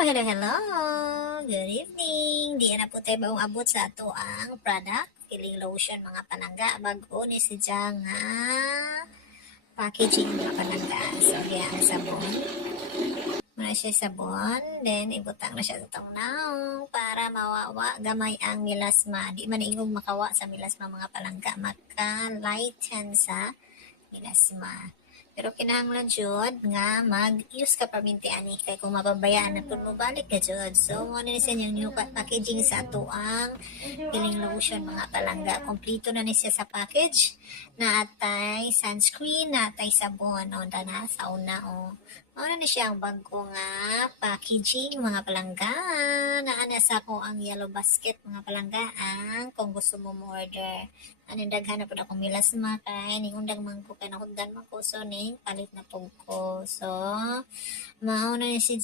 Hello. Good evening. Di na po tayo baong abot sa ato ang product. Feeling lotion mga panangga. Bago ni si nga packaging mga panangga. So, diyan ang sabon. Muna siya sabon. Then, ibutang na siya sa itong naong para mawawa gamay ang milasma. Di man ingong makawa sa milasma mga palangga. Maka-lighten sa milasma. Pero kinahanglan jud nga mag-use ka perminti ani kay kung mababayaan na pud mo balik ka jud. So mo ni sa inyong new packaging sa ato ang peeling lotion mga palangga. Kompleto na ni siya sa package. Naatay sunscreen, naatay sabon o na sa una o. Mao na ni siya ang bago nga packaging mga palangga. Naana sa ko ang yellow basket mga palangga kung gusto mo order. Ano daghan na pud akong milasma kay ning undang man ko kay nakundan man ko so ning palit na pug ko. So mao na ni si